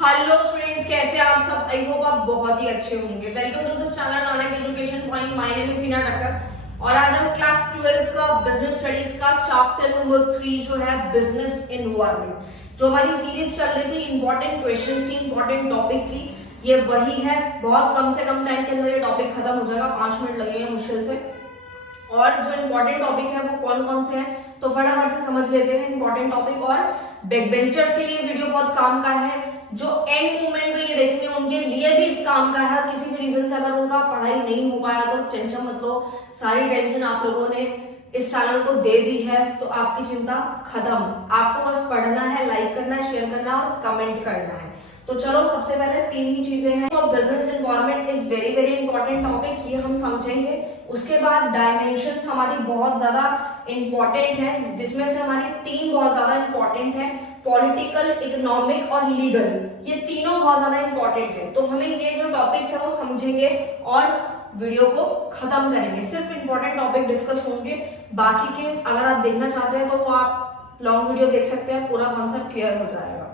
Hello students, कैसे हैं आप सब। आई होप आप बहुत ही अच्छे होंगे। Welcome to this channel Nanak education point. My name is Seena Takkar और आज हम क्लास 12 का बिजनेस स्टडीज का चैप्टर नंबर 3 जो है बिजनेस एनवायरनमेंट, जो हमारी सीरीज चल रही थी इंपॉर्टेंट क्वेश्चंस की, इंपॉर्टेंट टॉपिक की, ये वही है। बहुत कम से कम टाइम के अंदर ये टॉपिक खत्म हो जाएगा, 5 मिनट लगेंगे मुश्किल से। और जो इम्पोर्टेंट टॉपिक है वो कौन कौन से हैं तो फटाफट से समझ लेते हैं इम्पोर्टेंट टॉपिक। और बैक बेंचर्स के लिए वीडियो बहुत काम का है, जो एंड मोमेंट में ये देखेंगे उनके लिए भी काम का है। और किसी भी रीजन से अगर उनका पढ़ाई नहीं हो पाया तो टेंशन मत लो, सारी टेंशन आप लोगों ने इस चैनल को दे दी है तो आपकी चिंता खत्म। आपको बस पढ़ना है, लाइक करना है, शेयर करना है और कमेंट करना है। तो चलो, सबसे पहले 3 ही चीजें हैं। तो business environment is very very important topic, ये हम समझेंगे। उसके बाद डायमेंशंस हमारी बहुत ज्यादा इंपॉर्टेंट है, जिसमें से हमारी 3 बहुत ज्यादा इंपॉर्टेंट है, पॉलिटिकल, इकोनॉमिक और लीगल। ये तीनों बहुत ज्यादा इंपॉर्टेंट है। तो हमें ये जो टॉपिक्स है वो समझेंगे और वीडियो को खत्म करेंगे। सिर्फ इंपॉर्टेंट टॉपिक डिस्कस होंगे, बाकी के अगर आप देखना चाहते हैं तो वो आप लॉन्ग वीडियो देख सकते हैं, पूरा कॉन्सेप्ट क्लियर हो जाएगा।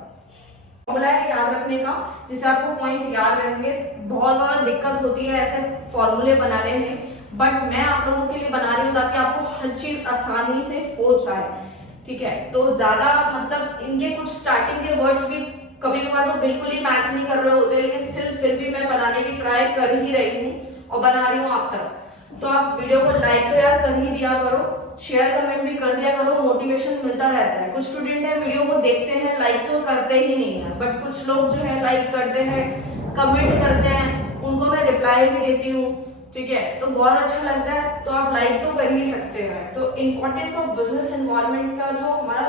फॉर्मूला है याद रखने का, जिससे आपको पॉइंट्स याद रहेंगे। बहुत ज्यादा दिक्कत होती है ऐसे फॉर्मूले बनाने में, बट मैं आप लोगों के लिए बना रही हूँ ताकि आपको हर चीज आसानी से हो जाए। ठीक है, तो ज्यादा मतलब इनके कुछ स्टार्टिंग के वर्ड्स भी कभी कभार तो बिल्कुल ही मैच नहीं कर रहे होते, लेकिन स्टिल फिर भी मैं बनाने की ट्राई कर ही रही हूँ और बना रही हूँ आप तक। तो आप वीडियो को लाइक तो यार कर ही दिया करो, शेयर कमेंट भी कर दिया करो, मोटिवेशन मिलता रहता है। कुछ स्टूडेंट है वीडियो को देखते हैं, लाइक तो करते ही नहीं है, बट कुछ लोग जो है लाइक करते हैं, कमेंट करते हैं, उनको मैं रिप्लाई भी देती हूँ। ठीक है, तो बहुत अच्छा लगता है, तो आप लाइक तो कर ही सकते हैं। तो इंपॉर्टेंस ऑफ बिजनेस एनवायरनमेंट का जो हमारा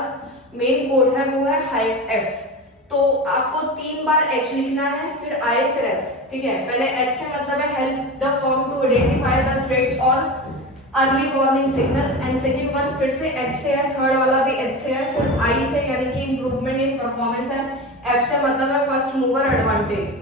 मेन कोड है वो है हाइफ एफ। तो आपको 3 बार एच लिखना है, फिर आई, फिर एफ। ठीक है, पहले एच से मतलब है help the firm to identify the threats और early warning signal, and second one फिर से एच से है, थर्ड वाला भी एच से है, फिर आई से यानी कि इंप्रूवमेंट इन परफॉर्मेंस है, एफ से मतलब है फर्स्ट मूवर एडवांटेज।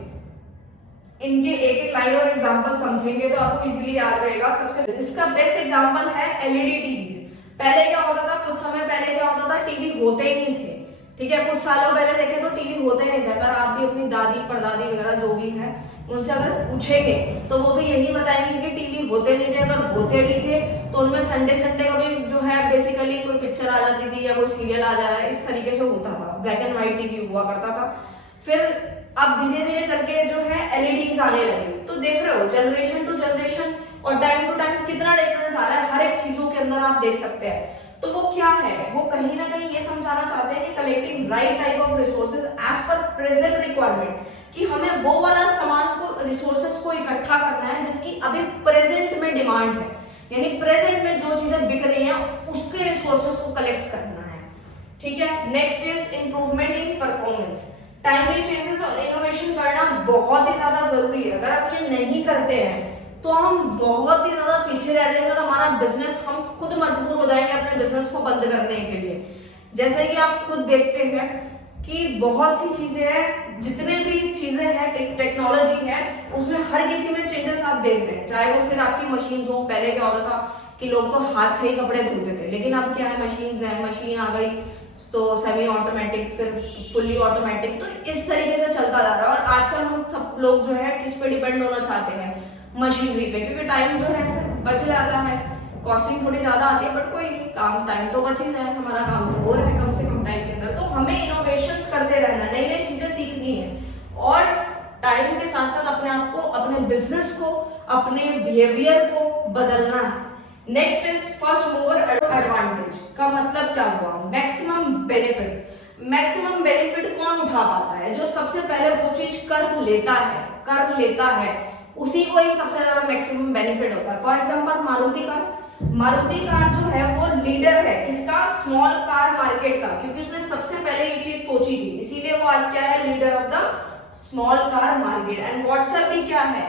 इनके एक एक लाइन और एग्जांपल समझेंगे तो आपको इजीली याद रहेगा। सबसे इसका बेस्ट एग्जांपल है एलईडी टीवी। पहले क्या होता था, कुछ समय पहले क्या होता था, टीवी होते ही नहीं थे। ठीक है, कुछ सालों पहले देखें तो टीवी होते नहीं थे। अगर आप भी अपनी दादी परदादी वगैरह जो भी है उनसे अगर पूछेंगे तो वो भी यही बताएंगे कि टीवी होते नहीं थे। अगर होते भी थे तो उनमें संडे संडे कभी जो है बेसिकली कोई पिक्चर आ जाती थी या कोई सीरियल आ जा रहा है, इस तरीके से होता था। ब्लैक एंड व्हाइट टीवी हुआ करता था। फिर अब धीरे धीरे करके जो है एलईडीज आने लगी। तो देख रहे हो जनरेशन टू जनरेशन और टाइम टू टाइम कितना डिफरेंस आ रहा है, हर एक चीजों के अंदर आप देख सकते हैं। तो वो क्या है, वो कहीं ना कहीं ये समझाना चाहते हैं कि collecting right type of resources as पर प्रेजेंट रिक्वायरमेंट, कि हमें वो वाला सामान को, रिसोर्सेज को इकट्ठा करना है जिसकी अभी प्रेजेंट में डिमांड है, यानी प्रेजेंट में जो चीजें बिक रही हैं उसके रिसोर्सेज को कलेक्ट करना है। ठीक है, next is improvement in performance. Timely changes और इनोवेशन करना बहुत ही ज्यादा जरूरी है। अगर आप ये नहीं करते हैं तो हम बहुत ही ज्यादा पीछे रह जाएंगे और हमारा बिजनेस, हम खुद मजबूर हो जाएंगे अपने बिजनेस को बंद करने के लिए। जैसे कि आप खुद देखते हैं कि बहुत सी चीजें हैं, जितने भी चीजें हैं, टेक्नोलॉजी है, उसमें हर किसी में चेंजेस आप देख रहे हैं। चाहे वो फिर आपकी मशीन हो, पहले क्या होता था कि लोग तो हाथ से ही कपड़े धोते थे, लेकिन अब क्या है, मशीन है, मशीन आ गई तो सेमी ऑटोमेटिक, फिर फुल्ली ऑटोमेटिक। तो इस तरीके से चलता जा रहा है। और आजकल हम सब लोग जो है किस पे डिपेंड होना चाहते हैं, मशीनरी पे, क्योंकि टाइम जो है बच जाता है। कॉस्टिंग थोड़ी ज्यादा आती है बट कोई नहीं, काम टाइम तो बच ही रहा है, हमारा काम तो हो रहा है कम से कम टाइम के अंदर। तो हमें इनोवेशंस करते रहना है, नई नई चीजें सीखनी है और टाइम के साथ साथ अपने आप को, अपने बिजनेस को, अपने बिहेवियर को बदलना है। Next is first mover advantage का मतलब क्या हुआ, मैक्सिमम बेनिफिट। मैक्सिमम बेनिफिट कौन उठा पाता है, जो सबसे पहले वो चीज कर लेता है उसी को ही सबसे ज्यादा मैक्सिमम बेनिफिट होता है। फॉर एग्जांपल मारुति कार जो है वो लीडर है किसका, स्मॉल कार मार्केट का, क्योंकि उसने सबसे पहले ये चीज सोची थी, इसीलिए वो आज क्या है, leader of the small car market. And WhatsApp भी क्या है,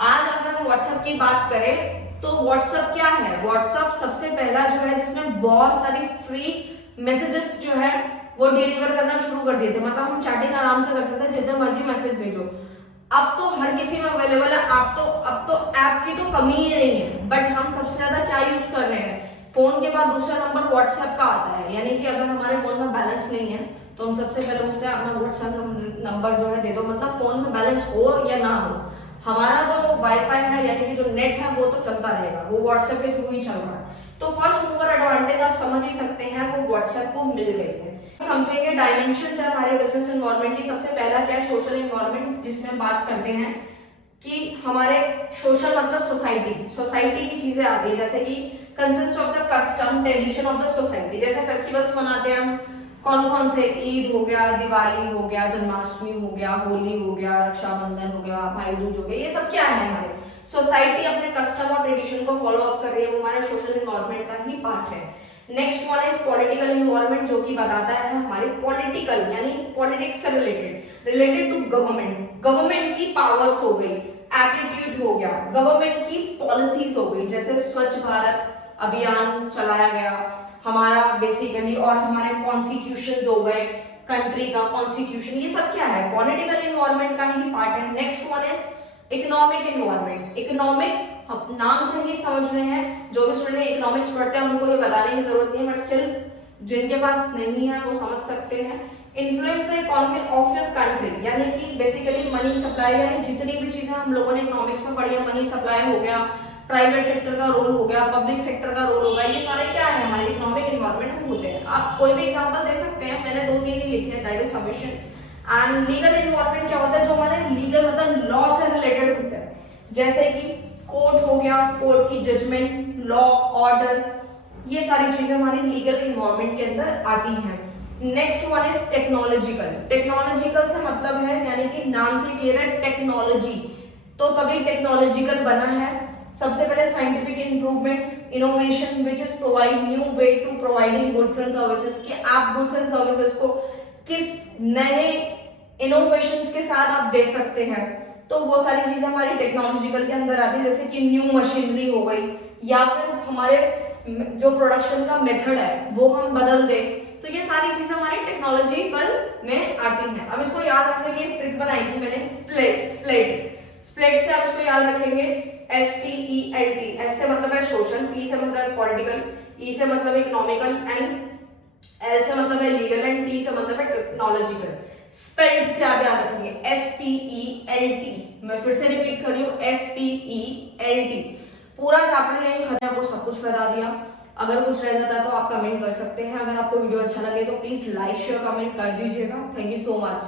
आज अगर हम व्हाट्सएप की बात करें तो व्हाट्सएप क्या है, व्हाट्सएप सबसे पहला जो है जिसने बहुत सारी फ्री मैसेजेस जो है वो डिलीवर करना शुरू कर दिए थे। मतलब हम चैटिंग आराम से कर सकते हैं, जितने मर्जी मैसेज भेजो। अब तो हर किसी में अवेलेबल है। अब तो ऐप की तो कमी ही नहीं है, बट हम सबसे ज्यादा क्या यूज कर रहे हैं, फोन के बाद दूसरा नंबर व्हाट्सएप का आता है। यानी कि अगर हमारे फोन में बैलेंस नहीं है तो हम सबसे पहले पूछते हैं अपना व्हाट्सएप नंबर जो है दे दो, मतलब फोन में बैलेंस हो या ना हो, हमारा जो वाईफाई है यानी कि जो नेट है वो तो चलता रहेगा, वो व्हाट्सएप के थ्रू ही चल रहा है। तो फर्स्ट मूवर एडवांटेज आप समझ ही सकते हैं वो व्हाट्सएप को मिल गई है। समझेंगे डायमेंशन है हमारे बिजनेस एनवायरनमेंट की। सबसे पहला क्या है, सोशल एनवायरनमेंट, जिसमें बात करते हैं कि हमारे सोशल मतलब सोसाइटी की चीजें आती है, जैसे कि consist of the custom tradition of the society. जैसे फेस्टिवल्स मनाते हैं हम, कौन कौन से, ईद हो गया, दिवाली हो गया, जन्माष्टमी हो गया, होली हो गया, रक्षाबंधन हो गया, भाई दूज हो गया, ये सब क्या है, हमारे सोसाइटी अपने कस्टम और ट्रेडिशन को फॉलो अप कर रही है, वो हमारे सोशल इन्वायरमेंट का ही पार्ट है। Next one is political environment, जो कि बताता है हमारे पॉलिटिकल यानी पॉलिटिक्स से रिलेटेड टू गवर्नमेंट की पावर्स हो गई, एटीट्यूड हो गया, गवर्नमेंट की पॉलिसीज हो गई, जैसे स्वच्छ भारत अभियान चलाया गया हमारा बेसिकली, और हमारे कॉन्स्टिट्यूशन हो गए, कंट्री का कॉन्स्टिट्यूशन, ये सब क्या है, पॉलिटिकल इन्वायरमेंट का ही पार्ट है। Next one is economic environment. Economic नाम से ही समझ रहे हैं, जो भी स्टूडेंट इकोनॉमिक्स पढ़ते हैं उनको ये बताने की जरूरत नहीं है, बट स्टिल जिनके पास नहीं है वो समझ सकते हैं। Influence economy of your country, यानी कि बेसिकली मनी सप्लाई, यानी जितनी भी चीजें हम लोगों ने इकोनॉमिक्स में पढ़ी है, मनी सप्लाई हो गया, प्राइवेट सेक्टर का रोल हो गया, पब्लिक सेक्टर का रोल होगा, ये सारे क्या है हमारे इकोनॉमिक एनवायरनमेंट में होते हैं। आप कोई भी एग्जांपल दे सकते हैं, मैंने 2-3 ही लिखे हैं, that is sufficient. And legal environment क्या होता है, जो हमारे लीगल मतलब लॉ से रिलेटेड होता है, जैसे कि कोर्ट हो गया, कोर्ट की जजमेंट, लॉ, ऑर्डर, ये सारी चीजें हमारे लीगल एनवायरनमेंट के अंदर आती हैं। Next one is technological. Technological से मतलब है, यानी कि नाम से क्लियर है, टेक्नोलॉजी, तो तभी टेक्नोलॉजिकल बना है। सबसे पहले scientific improvements, innovation which is provide new way to providing goods and services, कि आप गुड्स एंड सर्विसेज को किस नए इनोवेशंस के साथ आप दे सकते हैं, तो वो सारी चीजें हमारी टेक्नोलॉजिकल के अंदर आती है, जैसे कि न्यू मशीनरी हो गई, या फिर हमारे जो प्रोडक्शन का मेथड है वो हम बदल दे, तो ये सारी चीजें हमारी टेक्नोलॉजिकल में आती हैं। अब इसको याद रखने की ट्रिक बनाई थी मैंने, स्प्लिट से आप इसको याद रखेंगे, SPELT, S से मतलब है सोशल, P से मतलब है पॉलिटिकल, E से मतलब है इकोनॉमिकल, एंड L से मतलब है लीगल, एंड T से मतलब है टेक्नोलॉजिकल। स्पेल्ट से आप याद रखेंगे, SPELT, मैं फिर से रिपीट कर रही हूँ, SPELT। पूरा चैप्टर यही खत्म, आपको सब कुछ बता दिया। अगर कुछ रह जाता है तो आप कमेंट कर सकते हैं। अगर आपको वीडियो अच्छा लगे तो प्लीज लाइक शेयर कमेंट कर दीजिएगा। Thank you so much.